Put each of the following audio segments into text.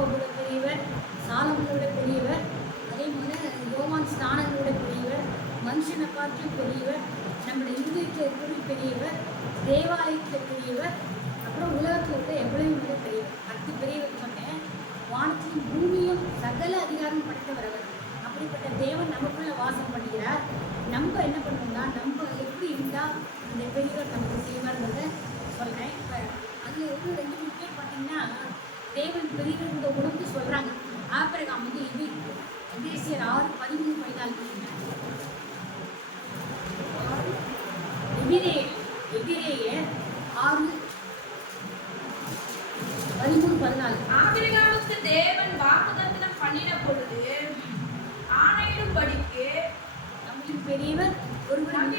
யாக்கோபோட பெரியவர், சாலமோனோட பெரியவர், அதே போல யோவான் ஸ்நானனோட பெரியவர், மனுஷனை பார்த்து பெரியவர், நம்முடைய இருதயத்தில் இருக்கிற பெரியவர், தேவாலயத்தில் பெரியவர், அப்புறம் உலகத்தில் இருக்க எவ்வளவு மிக பெரியவர். 10 பெரியவர் சொன்னேன். வானத்திலும் பூமியும் சகல அதிகாரம் படைத்தவர் அவர். அப்படிப்பட்ட தேவன் நமக்குள்ள வாசம் பண்ணுகிறார். நம்ம என்ன பண்ணணும்னா, நம்ம எப்படி இருந்தால் இந்த பெரியவர் நமக்கு செய்வார்ன்றதை சொல்கிறேன். இப்போ அதில் ஒரு 2-3 பேர் பார்த்தீங்கன்னா தேவன் பெரியவர் இந்த உணர்ந்து சொல்கிறாங்க. ஆபிரகாம் வந்து எபேசியர் 6:13-14 எபிரேயர் 6:13-14 ஆபிரகாமுக்கு தேவன் வாக்குத்தத்தம் பண்ணின பொழுது ஆணையிடும்படிக்கு நம்மில் பெரியவர் ஒருவரும்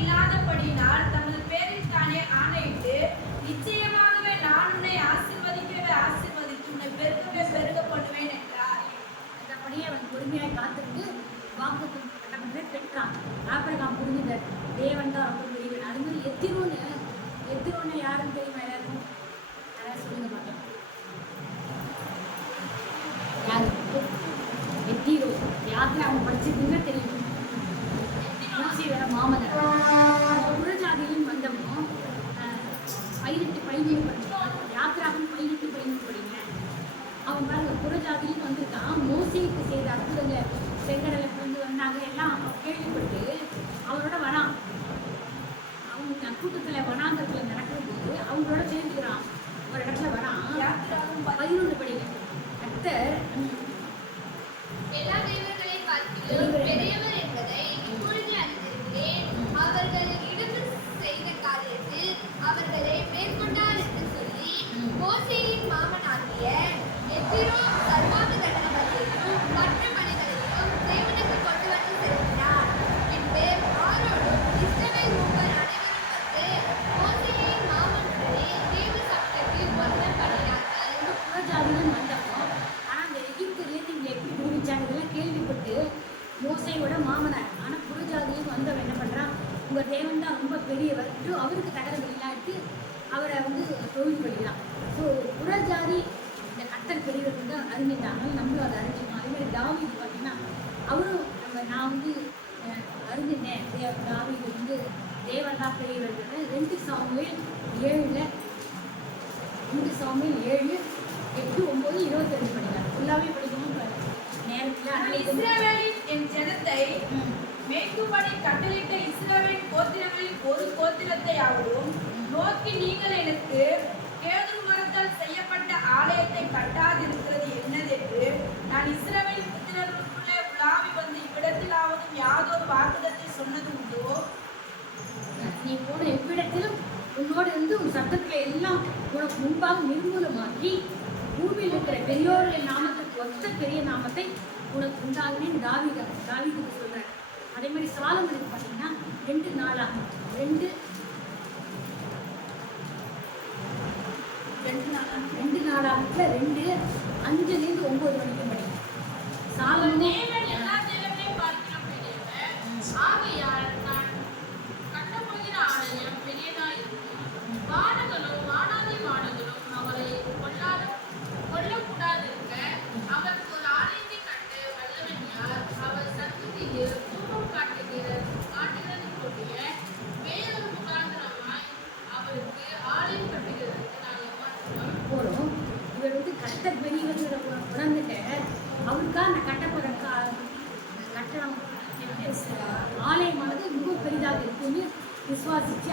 இல்லாதபடியினால் தமது பேரில் தானே ஆணையிட்டு, நிச்சயமாகவே நான் உன்னை ஆசீர்வதிக்கவே ஆசீர்வதித்து உன்னை பெருகவே பெருக பண்ணுவேன் என்றார். அந்தபடியே அவன் பொறுமையாக காத்திருந்து வாக்குத்தத்தம் பெற்றான். ஆபிரகாம் புரிஞ்சுட்டார், தேவன் தான் ரொம்ப பெரியவன். அது மாதிரி எத்திரோன்னு யாருன்னு தெரியுமா எல்லாருக்கும்? யாராவது சொல்லுங்க பார்க்கலாம். யாரு? எத்திரோ. யாத்திரை அவங்க படிச்சிருந்தீங்கன்னா தெரியும். வேற மாமனார் புறஜாதியிலும் வந்தவனும் 18-17 படிச்சான். யாத்திராவும் 18-17 படிங்க. அவன் பாருங்க, புறஜாதியிலும் வந்திருக்கான். மோசேக்கு செய்த அற்புதங்களை செங்கடலை கொண்டு வந்தாங்க எல்லாம் கேள்விப்பட்டு அவரோட வரான். அவங்க கூட்டத்தில் வனாந்தரத்தில் நடக்கும்போது அவங்களோட சேர்ந்துக்கிறான். ஒரு இடத்துல வரான். 11 படிங்க. கர்த்தர் எல்லா தெய்வங்களை பார்க்கிலும் பெரியவர் என்பதை இப்பொழுது அறிந்திருக்கிறேன். அவர்கள் இடும்பு செய்த காரியத்தில் அவர்களை மேற்கொண்டார் என்று சொல்லி மோசேயின் மாமனாகிய எத்திரோ சர்வாங்க தண்டனைகளையும் மற்ற மனிதர்களையும் தேவனுக்கு கொண்டு வந்து செலுத்தினார். பின்பு ஆரோனும் இஸ்ரவேல் மூப்பர் அனைவரும் வந்து மோசேயின் மாமனுடனே தேவ சமூகத்தில் ஒருவர் பண்ணினார்கள். புறஜாதியிலும் வந்தவன். ஆனால் அந்த எகிப்திலேருந்து இங்கே எப்படி விடுவிச்சாங்க இதெல்லாம் கேள்விப்பட்டு மோசையோட மாமனார். ஆனால் புறஜாதியும் வந்தவன் என்ன பண்ணுறான், உங்கள் தேவன் தான் ரொம்ப பெரியவர், அவருக்கு தகரம் இல்லாட்டி அவரை வந்து தொழில் பண்ணிக்கலாம். ஸோ புறஜாதி இந்த கர்த்தர் பெரியவர் வந்து அறிஞ்சிட்டாங்க. நம்மளும் அதை அறிஞ்சிக்கணும். அதேமாதிரி தாவீது பார்த்தீங்கன்னா அவரும் நான் வந்து அறிஞ்சிட்டேன். தாவீது வந்து தேவன் தான் பெரியவர். 2 சாமுவேல் 7 8-9-22 படிக்கலாம். ஃபுல்லாகவே படிக்கணும் நேரத்தில். இஸ்ரவேலின் என் ஜனத்தை மேய்க்கும்படி கட்டளையிட்ட இஸ்ரவேல் கோத்திரங்களில் ஒரு கோத்திரத்தையாகவும் நோக்கி, நீங்கள் எனக்கு கேதுரு மரத்தால் செய்யப்பட்ட ஆலயத்தை கட்டாதிருக்கிறது என்னதென்று நான் இஸ்ரவேல் புத்திரர்களுக்குள்ளே உலாவி வந்து இவ்விடத்திலாவது யாதொரு வாக்குதத்தை சொன்னது உண்டோ? நீ போன எவ்விடத்திலும் உன்னோடு இருந்து உன் சத்தத்தில் எல்லாம் உனக்கு முன்பாக நிர்மூலமாக்கி பூமியில் இருக்கிற பெரியோர்களின் நாமத்துக்கு ஒத்த பெரிய நாமத்தை உனக்கு உண்டாகுனேன்னு தாவீதுக்கு சொல்றாரு. அதே மாதிரி சாலமோனுக்கு பார்த்தீங்கன்னா 2 நாளாகும் 2-5-9 வரைக்கும் படிக்கும். சாலமோனே எல்லா தேவர்களையும் பார்க்கிறோம் பெரியவர். ஆகையால் நான் கட்டப்போகிற ஆலயம் பெரியதாயிருக்கும். வானங்களும் வானாதி வானங்களும் அவரை கொல்லக்கூடாதிருக்க அவருக்கு ஒரு ஆலயத்தை கட்ட வல்லவன் யார்? அவர் சந்ததியில் தூபம் காட்டுகிறது கூடிய வேறொரு முகாந்திரமாய் அவருக்கு ஆலயம் கட்டுகிறதுக்கு நாங்கள் பார்க்கிறோம். போகிறோம். இவர் வந்து கர்த்தர் பெரியவர்கிற உணர்ந்துட்டு அவருக்காக நான் கட்டப்போகிற கட்டணம் ஆலயமானது ரொம்ப பெரிதாக இருக்குன்னு விசுவாசித்து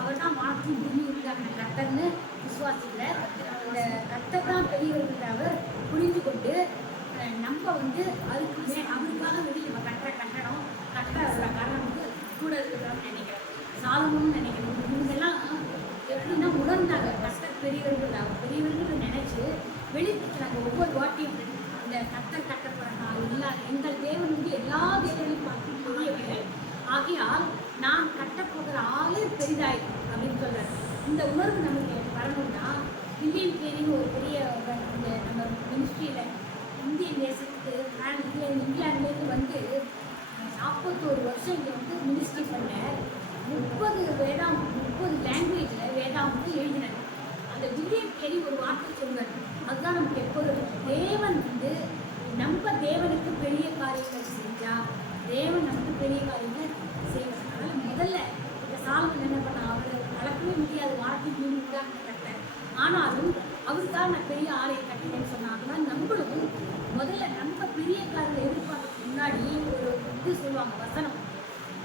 அவர் தான் வானத்தின் பூமி உண்டாகின கர்த்தர்னு விசுவாசிக்கிறார். அந்த கர்த்தர் தான் பெரியவர்கிற அவர் புரிந்து கொண்டு நம்ம வந்து அவருக்காக வெளியே நம்ம கட்டுற காரணம் வந்து கூட இருக்கிறோம்னு நினைக்கிறேன். சாலமோன்னு நினைக்கிறேன். இவங்கெல்லாம் எப்படின்னா உணர்ந்தாங்க கர்த்தர் பெரியவர்கள் நினைச்சு வெளிப்படுத்துறாங்க. ஒவ்வொரு வாட்டியும் இந்த கர்த்தர் கட்டப்படுறா எங்கள் தேவன் வந்து எல்லா தேவனையும் பார்த்து பெரியவர்கள் ஆகியால் நான் கட்டப்போகிற ஆலயம் பெரிதாயிடும் அப்படின்னு சொல்றாரு. இந்த உணர்வு நமக்கு வரணும்னா வில்லியம் கேரின்னு ஒரு பெரிய நம்ம மினிஸ்ட்ரியில் இந்திய தேசத்துக்கு இங்கிலாந்துலேருந்து வந்து 41 வருஷம் இங்கே வந்து மினிஸ்ட்ரி பண்ண 30 லாங்குவேஜில் வேதாம் வந்து எழுதினார். அந்த வில்லியம் கேரி ஒரு வார்த்தை சொல்வார், அதுதான் தேவன் வந்து நம்ம தேவனுக்கு பெரிய காரியங்கள் செஞ்சா தேவன் நமக்கு பெரிய காரியங்கள் செய்வார். அதனால முதல்ல இந்த சாலமன் என்ன பண்ண, அவர் நடக்கவே முடியாது, வானத்தின் பூமி உண்டாக்கின கர்த்தர். ஆனாலும் அவர் தான் நான் பெரிய ஆலயம் கட்டினேன்னு சொன்னாங்கன்னா நம்மளும் முதல்ல நம்ம பெரிய காரியங்களை எதிர்பார்க்கறதுக்கு முன்னாடி ஒரு இது சொல்லுவாங்க வசனம்,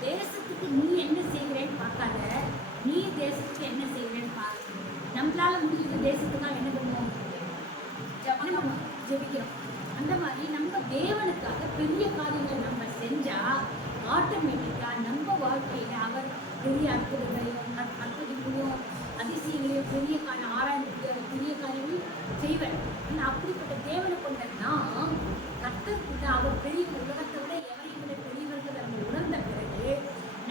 தேசத்துக்கு நீ என்ன செய்கிறேன்னு பார்க்காத, நீ தேசத்துக்கு என்ன செய்கிறேன்னு பாரு. நம்மளால முடிஞ்சது தேசத்துக்கு தான் என்ன பண்ணுவோம், ஜெபிக்கிறோம். அந்த மாதிரி நம்ம தேவனுக்காக பெரிய காரியங்களை நம்ம செஞ்சா ஆட்டோமேட்டிக்கா நம்ம வாழ்க்கையில அவர் பெரிய அற்புதங்களையும் அற்புதங்களையும் அதிசயங்களையும் பெரிய ஆராய்ந்து பெரிய காரியங்களையும் செய்வார். ஆனால் அப்படிப்பட்ட தேவனை கொண்ட நாம் கர்த்தர்கிட்ட அவர் பெரிய உலகத்தை விட எவரையும் விட பெரியவர்கள் நம்ம உணர்ந்த பிறகு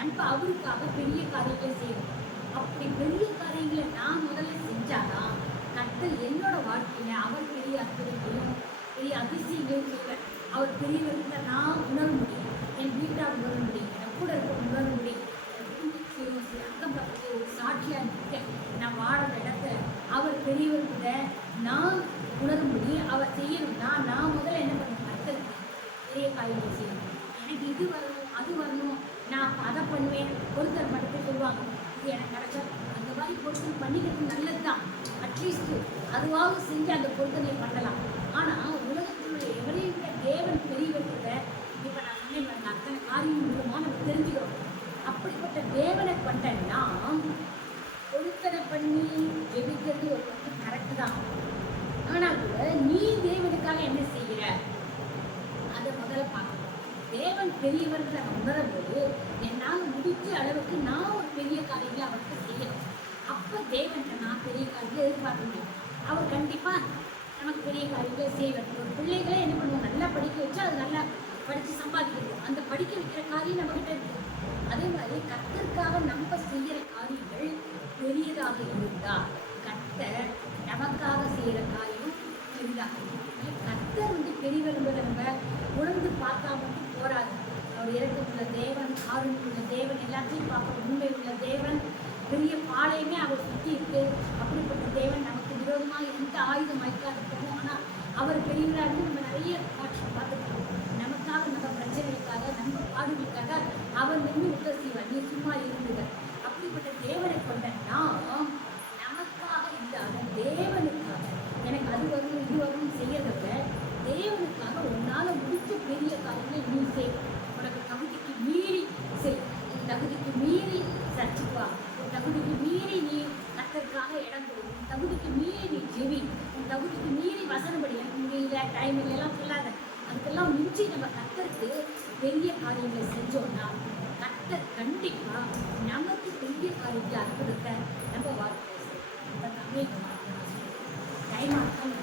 நம்ம அவருக்காக பெரிய காரியங்களை செய்வோம். அப்படி பெரிய காரியங்களை நான் முதல்ல செஞ்சாதான் கர்த்தர் என்னோட வாழ்க்கையில அவர் பெரிய அற்புதங்களையும் பெரிய அதிசயங்களையும் செய்வார். அவர் பெரியவர்களை நான் உணர முடியும், என் வீட்டார் உணர முடியும், என் கூட இருக்க உணர முடியும், அக்கம் பக்கத்தில் ஒரு சாட்சியாக இருக்கேன், நான் வாழற இடத்த அவர் பெரியவர்கிட்ட நான் உணர முடியும். அவர் செய்யணும்னா நான் முதல்ல என்ன பண்ணுவேன், கர்த்தருக்கு பெரிய காரியங்களை செய்யணும். எனக்கு இது வரணும் அது வரணும், நான் அதை பண்ணுவேன். ஒருத்தர் மட்டும் சொல்லுவாங்க இது எனக்கு கிடைச்சா, அந்த மாதிரி பொருத்தனை பண்ணிக்கிறது நல்லது தான். அட்லீஸ்ட் அதுவாக செஞ்சு அந்த பொருத்தனை பண்ணலாம். ஆனால் உலகத்தினுடைய எவரையும் விட தேவன் பெரியவர்கிட்ட இப்போ நான் சொன்னேன் அத்தனை காரியம் மூலமாக நம்ம தெரிஞ்சுக்கிறோம். அப்படிப்பட்ட தேவனை கொண்ட நாம் பொருத்தனை பண்ணி ஜெபிக்கிறது ஒரு பக்கம் கரெக்டு தான். ஆனால் கூட நீ தேவனுக்காக என்ன செய்கிற அதை முதல்ல பார்க்கணும். தேவன் பெரியவர்களை உணரும்போது என்னால் முடிஞ்ச அளவுக்கு நான் ஒரு பெரிய காரியங்களை அவருக்கு செய்யணும். அப்போ தேவன்கிட்ட நான் பெரிய காரியங்களை எதிர்பார்க்க முடியும். அவர் கண்டிப்பாக நமக்கு பெரிய காரியங்களை செய்வார். ஒரு பிள்ளைகளே என்ன பண்ணுவோம், நல்லா படிக்க வச்சு அது நல்லா படித்து சம்பாதிக்கணும். அந்த படிக்க வைக்கிற காரியம் நம்மகிட்ட இருக்குது. அதே மாதிரி கர்த்தருக்காக நம்ம செய்கிற காரியங்கள் பெரியதாக இருந்தால் கர்த்தர் நமக்காக செய்கிற காரியம் பெரிதாக இருக்கும். கர்த்தர் வந்து பெரியவர் என்பதை நம்ம உணர்ந்து பார்த்தா மட்டும் போராது. அவர் இறக்கமுள்ள தேவன், ஆறுமுள்ள தேவன், எல்லாத்தையும் பார்க்க உண்மை உள்ள தேவன், பெரிய பாளையமே அவர் சுற்றி இருக்கு. அப்படிப்பட்ட தேவன் நமக்கு விரோதமாக எந்த ஆயுதம் வைக்காது இருக்கணும். ஆனால் அவர் பெரியவராக இருந்து நம்ம நிறைய காட்சி பார்த்துருக்கோம். நமக்காக நம்ம பிரச்சனைகளுக்காக நம்ம பாடுகளுக்காக அவர் நின்று உதவி செய்வார். நீ சும்மா இருந்துகள். அப்படிப்பட்ட தேவனை கொண்ட நாம் நமக்காக இல்லாத தேவனுக்காக எனக்கு அது வரணும் இது வரணும் செய்யறத தேவனுக்காக உன்னால் முடிச்ச பெரிய காரியங்களை நீ செய். உனக்கு தகுதிக்கு மீறி செய். உன் தகுதிக்கு மீறி சர்ச்சுக்கு வா. உன் தகுதிக்கு மீறி நீ கர்த்தருக்காக இடம் கொடு. உன் தகுதிக்கு மீறி நீ ஜெபி. உன் தகுதிக்கு மீறி வசனப்படி எனக்கு முடியல டைம் இல்லைலாம் சொல்லாத. அதுக்கெல்லாம் மிஞ்சி நம்ம கர்த்தருக்கு பெரிய காரியங்களை செஞ்சோம்னா கர்த்தர் கண்டிப்பாக நமக்கு பெரிய காரியத்தை அற்புதத்தை நம்ம வாழ்க்கை டைம் ஆகும்.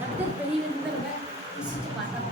கர்த்தர் பெரியவர்கள் நம்ம விசிட்டு பார்த்தோம்.